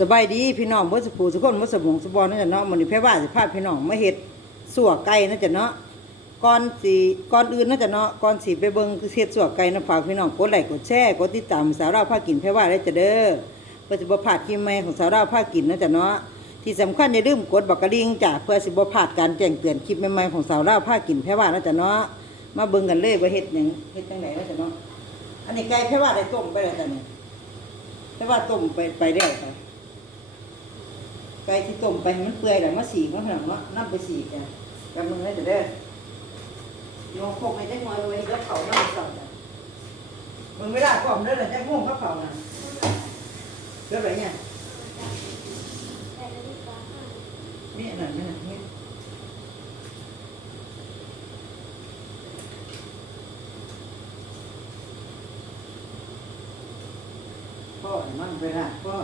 สบายดีพี่น้องเบ่สปูสุคนบ่สมองสบอนนั่นจ้ะเนาะมื้อนี้แพ่ว่าสิพาพี่น้องมาเฮ็ดสั่วไก่นั่นจ้ะเนาะก่อนสิก่อนอื่นนั่นจ้ะเนาะก่อนสิไปเบิ่งเฮ็ดสั่วไก่นะฝากพี่น้องกดไลค์กดแชร์กดติดตามสาวเราวพากินแพ่ว่าได้จ้ะเด้อเพื่อสิบ่พลาดคลิปใหม่ของสาวเราวพากินนั่นจ้ะเนาะที่สำคัญอย่าลืมกดบักกระดิ่งจ้ะเพื่อสิบ่พลาดการแจ้งเตือนคลิปใหม่ๆของสาวเราวพากินแพ่ว่านั่นจ้ะเนาะมาเบิ่งกันเลยว่าเฮ็ดหยังเฮ็ดจังไดนั่นจ้ะเนาะอันนี้ไก่แพ่ว่าได้ต้มไปแล้วจ้ะเนี่ยแพ่ว่าต้มไปไปแล้วค่ะ ก่ที่ต้มไปมันเปื่อยแล้วมาสีมันขนาดว่าน้ำไปสีกันกำมือให้จะได้โยงพกให้ได้น้อยไว้แล้วเขาน้ำสั่งมึงไม่ได้ก่อมเด้อเลยแจ้งง่วงเขาเขาน่ะเรื่องอะไรเนี่ยนี่นั่นนี่นี่พ่อมันไปละพ่อ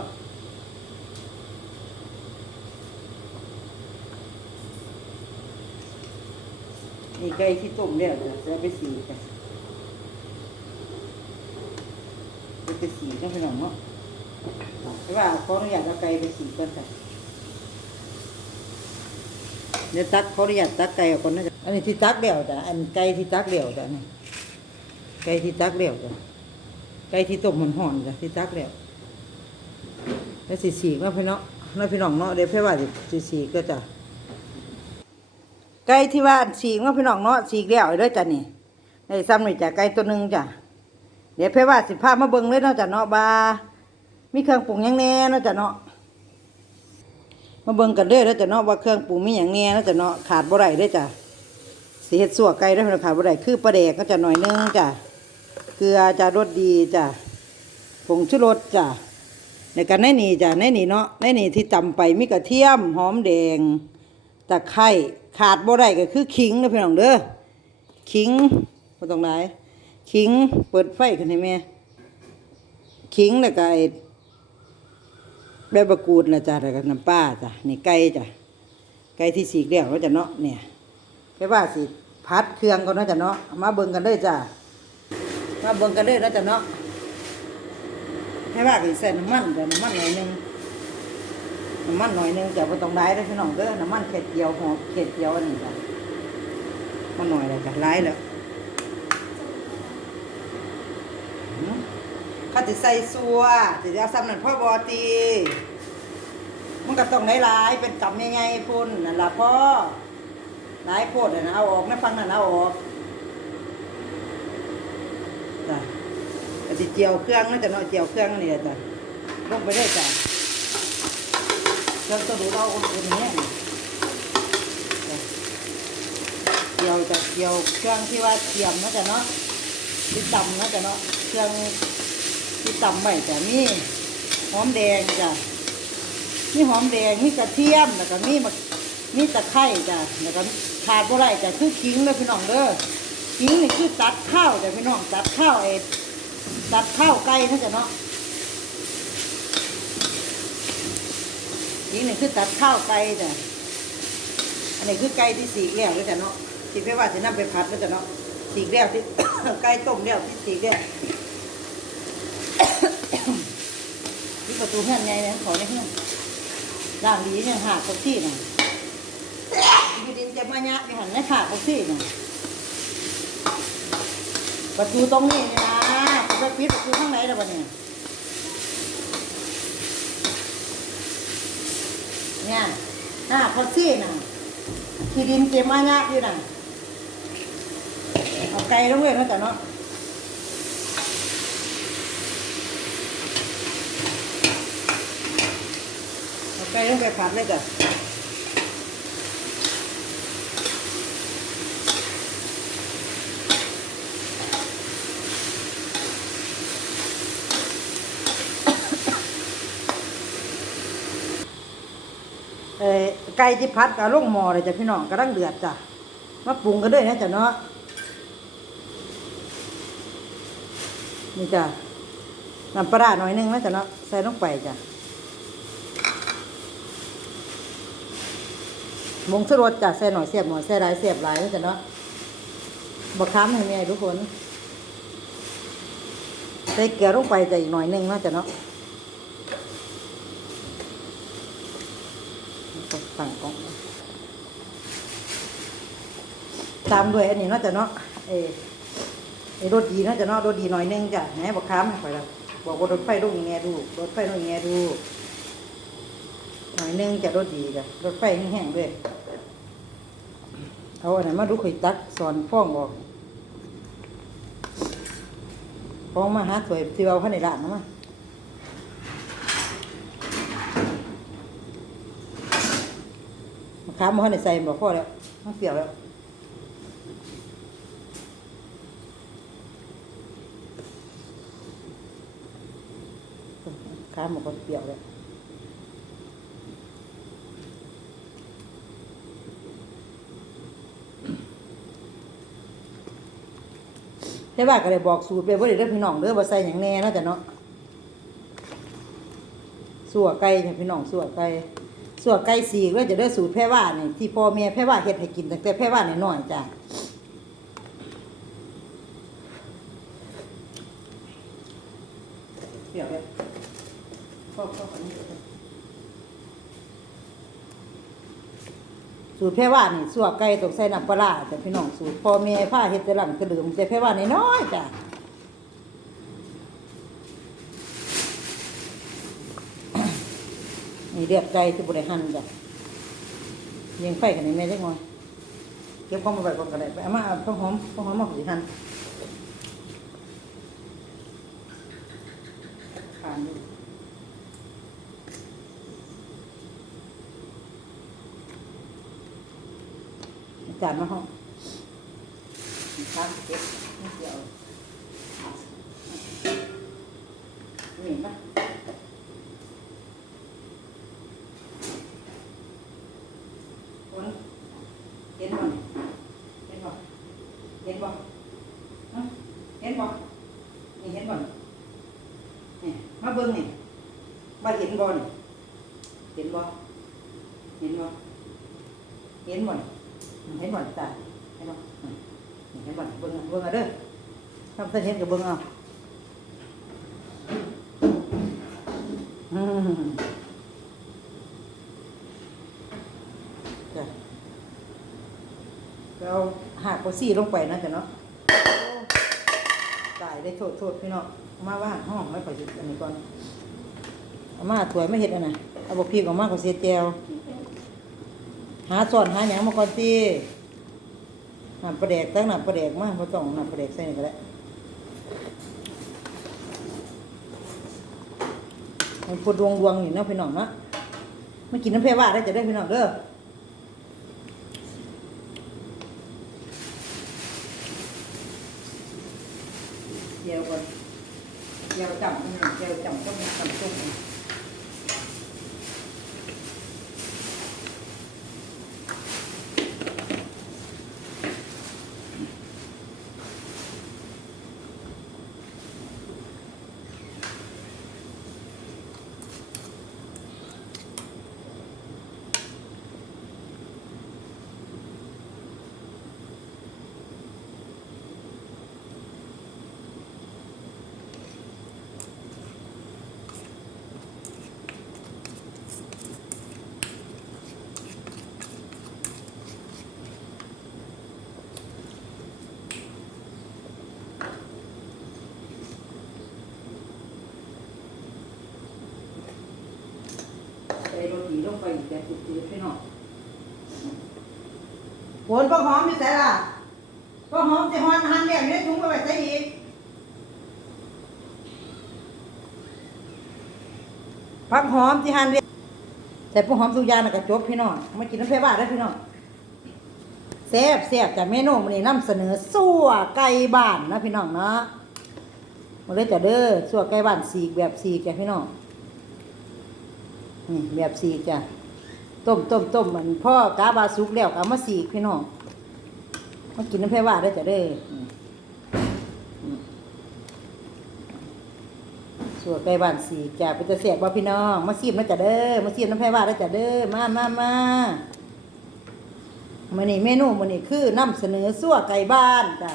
นี่ไก่ที่ต้มแล้วจะจะไปสีกันจะไปสีกันไปหน่อยเนาะแต่ว่าขออนุญาตเอาไก่ไปสีก่อนค่ะเดี๋ยวตักขออนุญาตตักไก่ออกก่อนนะจ๊ะอันนี้ที่ตักเดี่ยวจ้ะอันไก่ที่ตักเดี่ยวจ้ะนี่ไก่ที่ตักเดี่ยวจ้ะไก่ที่ต้มมันห่อนจ้ะที่ตักเดี่ยวแล้วสีสีก็พี่น้องน้องพี่น้องเนาะเดี๋ยวพื่ว่าสีสีก็จะ ไก่ที่ว่าสีกเนาะพี่น้องเนาะสีกแล้วเด้อจ้ะนี่ในซ้ำหนี่จ้ะไก่ตัวหนึ่งจ้ะเดี๋ยวเพื่อว่าสิพามาเบิ่งเลยเนาะจ้ะเนาะบามีเครื่องปรุงยังแน่เนาะจ้ะเนาะมาเบิ่งกันเด้อเด้อจ้ะเนาะว่าเครื่องปรุงมีหยังแน่เนาะจ้ะเนาะขาดบ่ได้เด้อจ้ะสิเฮ็ดสั่วไก่เด้อพี่น้องขาดบ่ได้คือปลาแดกก็จะหน่อยนึงจ้ะเกลือจ้ะรสดีจ้ะผงชูรสจ้ะในกันในนี่จ้ะในนี่เนาะในนี่ที่ตำไปมีกระเทียมหอมแดง ตะไคร้ขาดบ่ได้ก็คือขิงนะพี่น้องเด้อขิงบ่ต้องหลายขิงเปิดไฟขึ้นให้แม่ขิงแล้วก็ไอ้ใบมะกรูดนะจ้ะแล้วก็น้ำปลาจ้ะนี่ไก่จ้ะไก่ที่สีกแล้วแล้วจะเนาะเนี่ยแค่ว่าสิพัดเครื่องก่อนเนาะจ้ะเนาะมาเบิ่งกันเลยจ้ะมาเบิ่งกันเลยเนาะจ้ะเนาะให้ว่าสิใส่น้ำมันจ้ะน้ำมันหน่อยหนึง น้ำมันหน่อยหนึงจะบ่ต้องได้เด้พี่น้องเด้อน้ำมันเข็ดเจียวหอเข็ดเจียวอันนี้จ้ะมันหน่อยแล้วจ้ะหลายแล้วหืมข้าสิใส่ซัวสิเอาซ้ำนั่นพ่อบอตีมันก็ต้องหลายๆเป็นกำใหญ่ๆพุ่นนั่นละพ่อหลายโพดนะนะเอาออกนะฟังนั่นเอาออกจ้ะก็สิเจียวเครื่องนั่นจะเนาะเจียวเครื่องนี่แหละจ้ะลงไปได้จ้ะ เราจะดูเราคนนี้เกี่ยวจะเกี่ยวเครื่องที่ว่าเทียมนะจ๊ะเนาะที่ตำนะจ๊ะเนาะเครื่องที่ตำใหม่จ้ะมีหอมแดงจ้ะมีหอมแดงมีกระเทียมแล้วก็มีมะมีตะไคร้จ้ะแล้วก็ขาดบ่ไรจ้ะคือขิงเลยพี่น้องเด้อขิงนี่คือตัดข้าวจ้ะพี่น้องตัดข้าวไอ้ตัดข้าวไก่นะจ๊ะเนาะ นี่นึ่คือตัดข้าวไก่จ้ะอันนี้คือไก่ที่สีกแล้วแล้วจ้ะเนาะสีไม่ว่าจะนำไปผัดแล้วจ้ะเนาะสีกแล้วที่ไก่ต้มแล้วที่สีกแล้วที่ประตูเฮือนไงเนี่ยขอในเฮือนร่างดีเนี่ยหาตรงที่น่ะอยู่ดินจะมาญะไปหันในขาตรงที่น่ะประตูตรงนี้นะจะไปปิดประตูข้างในแล้ววะเนี่ย เนี่ยหน้าพอซี่น่ะที่ดินเก็บมายากอยู่น่ะเอาไก่ลงเลยนะแต่เนาะเอาไก่ลงไปผัดเลยจ้ะเอ่อ ไก่ที่พัดกับลงหม้อเลยจ้ะพี่น้องกำลังเดือดจ้ะมาปรุงกันด้วยนะจ้ะเนาะนี่จ้ะน้ำปลาหน่อยหนึงนะจ้ะเนาะใส่ลงไปจ้ะมงสรสจ้ะใส่หน่อยเสียบหน่อยใส่หลายเสียบหลายนะจ้ะเนาะบะค้ำให้แม่ทุกคนใส่เกลือลงไปจ้ะอีกหน่อยหนึงนะจ้ะเนาะ ตั้งกล้อง ตามด้วยอันนี้เนาะจ้ะเนาะเออไอ้รถดีเนาะจ้ะเนาะรถดีหน่อยนึงจ้ะไหนบอกค้ามให้ข่อยละบอกว่ารถไฟลงอย่งเงี้ยดูรถไฟลงอย่งเงี้ยดูหน่อยนึงจะรถดีจ้ะรถไฟแห้งๆด้วยเอาอันไหนมาดูข่อยตักสอนฟ้องบอกฟ้องมาหาถวยที่เอาข้างในร้านนะมามะขามมันในใส่บอกพ่อแล้วมันเปรี้ยวแล้วมะ ขามมันก็เปรี้ยวแล้วแต่ว่าก็เลยบอกสูตรไปว่าเดี๋ยวพี่น้องเด้อว่าใส่อย่างแน่นาะจ้ะเนาะสัวไก่เนี่ยพี่น้องสัวไก่ส่วนไก่สีก็จะได้สูตรแพร่ว่านี่ที่พ่อแม่แพร่ว่าเฮ็ดให้กินตั้งแต่แพร่ว่าน้อยๆจ้ะเปรี้ยวเลยอพ่อคนนี้ สูตรแพร่ว่านี่ส่วนไก่ตกใส่น้ำปลาร้าแต่พี่น้องสูตรพ่อแม่ผ้าเฮ็ดแต่หลังกระเดิมแต่แพร่ว่าน้อยๆจ้ะนี่เรียบไก่ที่บริหันจ้ะยังไฟกันในแม่จักหน่อยเก็บของมาไว้ก่อนก็ได้ไปเอามาเอาข้าวหอมข้าวหอมมาสิหันผ่านอยู่ จานมาห้องครับเก็บนิดเดียวนี่ปะคนเห็นบ่นี่เห็นบ่เห็นบ่ฮะเห็นบ่นี่เห็นบ่นี่นี่มาเบิ่งนี่ว่าเห็นบ่นี่เห็นบ่เห็นบ่เห็นบ่นี่เห็นบ่นี่ตาเห็นบ่นี่เห็นบ่นี่เบิ่งเอาเบิ่งเอาเด้อทำ เส้นเห็นกับเบิ่งเอาอืมจ้ะเราหักโปซี่ลงไปนะจ้ะเนาะตายได้โทษโทษพี่เนาะเอามาว่างห้องไม่ปล่อยอันนี้ก่อนเอามาถวยไม่เห็ดอันน่ะเอาบกพีกออกมาก็เสียแจวหาสอนหาหยังมาก่อนตีน้ำปลาแดกตั้งหน้ำปลาแดกมาเพราต้องหน้ำปลาแดกใส่นี่ก็ได้ มันพดวงดวงๆอยู่เนาะพี่น้องเนาะมากินน้ำเพรว่าได้จะได้พี่น้องเด้อเจียวก่อนเจียวจับเจียวจับต้องทำต้มนี่ใส่โรตี แต่ตุดๆให้หน่อยโหนก็หอมอยู่แต่ละก็หอมจะหอนหันแดงอยู่ในถุงไปไว้ใส่อีกผักหอมที่หันเรียใส่พวกหอมสุกยางน่ะก็จบพี่น้องมากินน้ำเพรบ้านได้พี่น้องแซ่บแซ่บจากเมนูมันนี้นำเสนอสั่วไก่บ้านนะพี่น้องเนาะมาเลยจ้ะเด้อสั่วไก่บ้านสีกแบบสีกจ้ะพี่น้องนี่แบบสีกจ้ะ ต้มต้มต้มมันพ่อกาบาสุกแล้วก็เอามาสีกพี่น้องมากินน้ำเพรบ้าได้จะเด้สั่วไก่บ้านสีกจ้ะเป็นตะแซ่บบ่พี่น้องมาซีมนะจะเด้อมาซีมน้ำเพรบ้าได้จะเด้อมามามามื้อนี้เมนูมื้อนี้คือนำเสนอสั่วไก่บ้านจ้ะ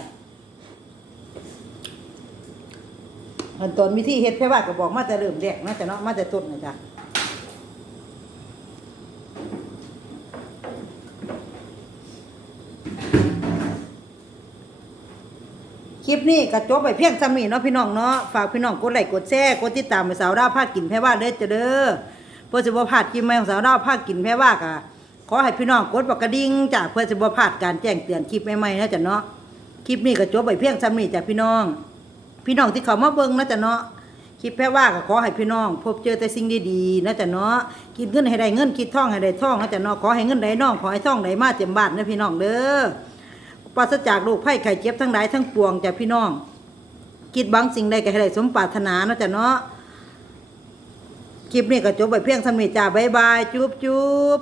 ขั้นตอนวิธีเฮ็ดแพ่ว่าก็บอกมาแต่เริ่มแรกนะจ๊ะเนาะมาแต่ต้นนะจ๊ะ คลิปนี้ก็จบไปเพียงซ้ำนี้เนาะพี่น้องเนาะฝากพี่น้องกดไลค์กดแชร์กดติดตามไปสาวดาวพากินแพ้ว่าเด้อจ้ะเด้อเพื่อสิบ่พลาดคลิปใหม่ของสาวดาวพากินแพ้ว่าก็ขอให้พี่น้องกดปากกระดิ่งจ้ะเพื่อสิบ่พลาดการแจ้งเตือนคลิปใหม่ๆนะจ้ะเนาะคลิปนี้ก็จบไปเพียงซ้ำนี้จ้ะพี่น้อง พี่น้องที่เขามาเบิ่งนะจ้ะเนาะคลิปแพ้ว่าก็ขอให้พี่น้อง พบเจอแต่สิ่งดีๆนะจ้ะเนาะคิดเงินให้ได้เงินคิดท่องให้ได้ท่องนะจ้ะเนาะขอให้เงินได้น้องขอให้ท่องได้มาเต็มบานนะพี่น้องเด้อ ปราศจากโรคไข้ไข้เจ็บทั้งหลายทั้งปวงจากพี่น้อง คิดบางสิ่งใดก็ให้ได้สมปรารถนาเนาะจ้ะเนาะคลิปนี้ก็จบไปเพียงสำนิจ้าบ๊ายบาย จุ๊บจุ๊บ